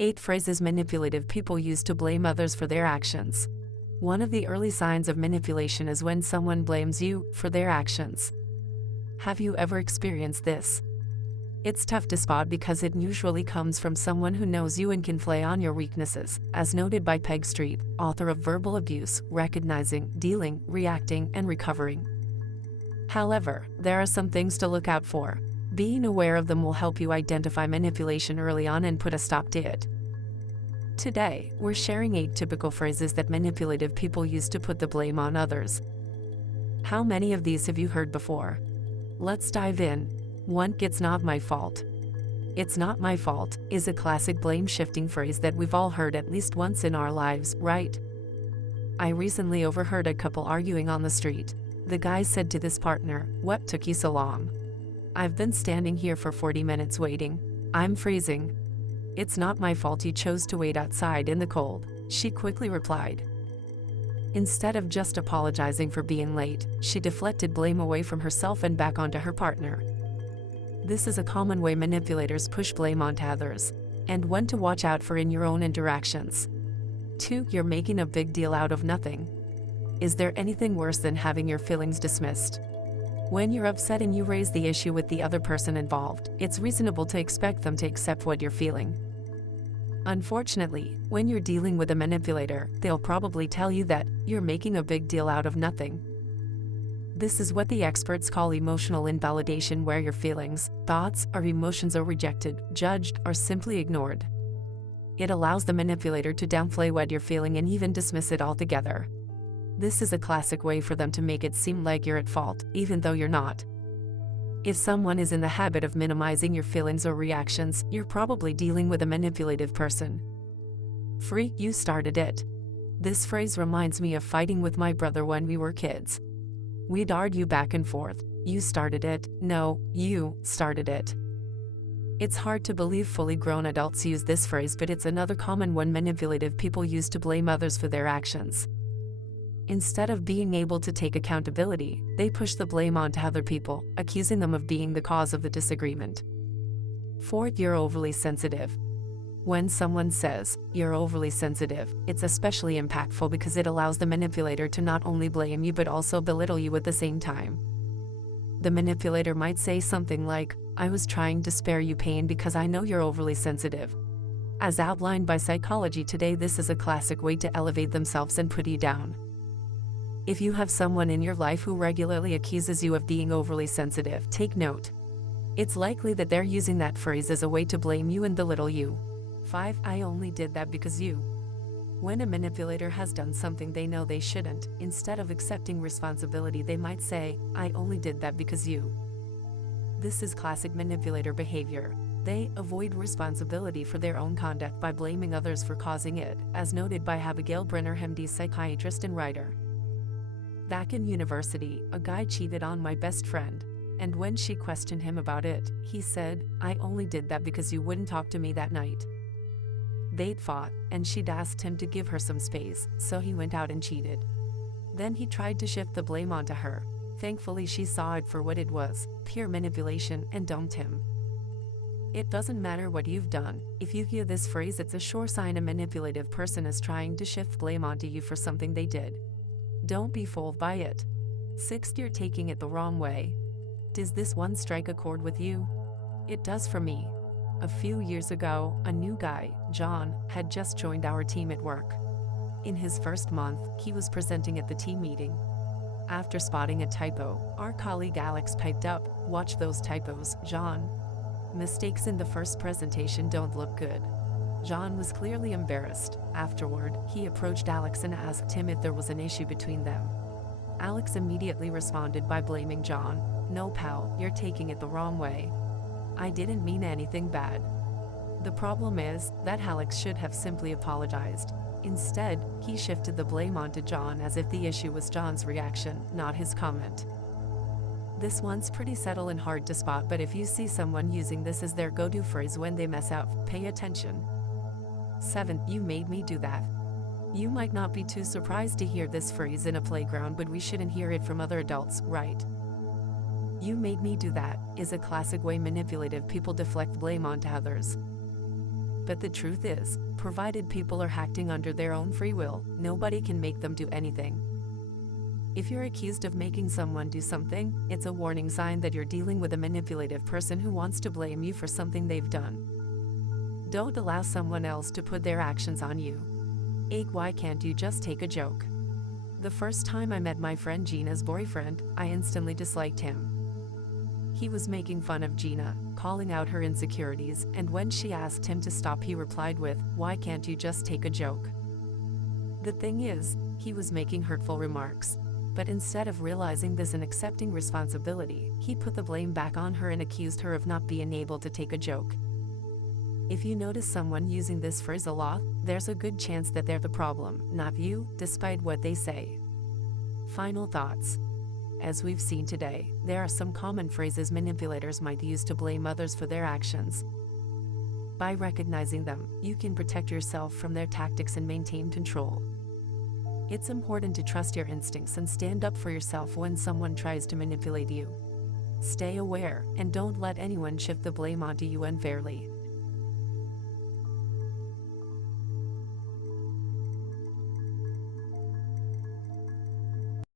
8 phrases manipulative people use to blame others for their actions. One of the early signs of manipulation is when someone blames you for their actions. Have you ever experienced this? It's tough to spot because it usually comes from someone who knows you and can play on your weaknesses, as noted by Peg Street, author of Verbal Abuse, Recognizing, Dealing, Reacting, and Recovering. However, there are some things to look out for. Being aware of them will help you identify manipulation early on and put a stop to it. Today, we're sharing 8 typical phrases that manipulative people use to put the blame on others. How many of these have you heard before? Let's dive in. 1. It's not my fault. It's not my fault is a classic blame-shifting phrase that we've all heard at least once in our lives, right? I recently overheard a couple arguing on the street. The guy said to this partner, "What took you so long? I've been standing here for 40 minutes waiting. I'm freezing." "It's not my fault you chose to wait outside in the cold," she quickly replied. Instead of just apologizing for being late, she deflected blame away from herself and back onto her partner. This is a common way manipulators push blame onto others, and one to watch out for in your own interactions. 2. You're making a big deal out of nothing. Is there anything worse than having your feelings dismissed? When you're upset and you raise the issue with the other person involved, it's reasonable to expect them to accept what you're feeling. Unfortunately, when you're dealing with a manipulator, they'll probably tell you that you're making a big deal out of nothing. This is what the experts call emotional invalidation, where your feelings, thoughts, or emotions are rejected, judged, or simply ignored. It allows the manipulator to downplay what you're feeling and even dismiss it altogether. This is a classic way for them to make it seem like you're at fault, even though you're not. If someone is in the habit of minimizing your feelings or reactions, you're probably dealing with a manipulative person. 3. You started it. This phrase reminds me of fighting with my brother when we were kids. We'd argue back and forth. "You started it." "No, you started it." It's hard to believe fully grown adults use this phrase, but it's another common one manipulative people use to blame others for their actions. Instead of being able to take accountability, they push the blame onto other people, accusing them of being the cause of the disagreement. 4. You're overly sensitive. When someone says, "You're overly sensitive," it's especially impactful because it allows the manipulator to not only blame you but also belittle you at the same time. The manipulator might say something like, "I was trying to spare you pain because I know you're overly sensitive." As outlined by Psychology Today, this is a classic way to elevate themselves and put you down. If you have someone in your life who regularly accuses you of being overly sensitive, take note. It's likely that they're using that phrase as a way to blame you and belittle you. 5. I only did that because you. When a manipulator has done something they know they shouldn't, instead of accepting responsibility, they might say, "I only did that because you." This is classic manipulator behavior. They avoid responsibility for their own conduct by blaming others for causing it, as noted by Abigail Brenner, MD, psychiatrist and writer. "Back in university, a guy cheated on my best friend. And when she questioned him about it, he said, 'I only did that because you wouldn't talk to me that night.' They'd fought, and she'd asked him to give her some space, so he went out and cheated. Then he tried to shift the blame onto her. Thankfully, she saw it for what it was, pure manipulation, and dumped him." It doesn't matter what you've done. If you hear this phrase, it's a sure sign a manipulative person is trying to shift blame onto you for something they did. Don't be fooled by it. 6. You're taking it the wrong way. Does this one strike a chord with you? It does for me. A few years ago, a new guy, John, had just joined our team at work. In his first month, he was presenting at the team meeting. After spotting a typo, our colleague Alex piped up, "Watch those typos, John. Mistakes in the first presentation don't look good." John was clearly embarrassed. Afterward, he approached Alex and asked him if there was an issue between them. Alex immediately responded by blaming John. "No, pal, you're taking it the wrong way. I didn't mean anything bad." The problem is that Alex should have simply apologized. Instead, he shifted the blame onto John as if the issue was John's reaction, not his comment. This one's pretty subtle and hard to spot, but if you see someone using this as their go-to phrase when they mess up, pay attention. 7. You made me do that. You might not be too surprised to hear this phrase in a playground, but we shouldn't hear it from other adults, right? "You made me do that" is a classic way manipulative people deflect blame onto others. But the truth is, provided people are acting under their own free will, nobody can make them do anything. If you're accused of making someone do something, it's a warning sign that you're dealing with a manipulative person who wants to blame you for something they've done. Don't allow someone else to put their actions on you. 8. Why can't you just take a joke? The first time I met my friend Gina's boyfriend, I instantly disliked him. He was making fun of Gina, calling out her insecurities, and when she asked him to stop, he replied with, "Why can't you just take a joke?" The thing is, he was making hurtful remarks. But instead of realizing this and accepting responsibility, he put the blame back on her and accused her of not being able to take a joke. If you notice someone using this phrase a lot, there's a good chance that they're the problem, not you, despite what they say. Final thoughts. As we've seen today, there are some common phrases manipulators might use to blame others for their actions. By recognizing them, you can protect yourself from their tactics and maintain control. It's important to trust your instincts and stand up for yourself when someone tries to manipulate you. Stay aware, and don't let anyone shift the blame onto you unfairly.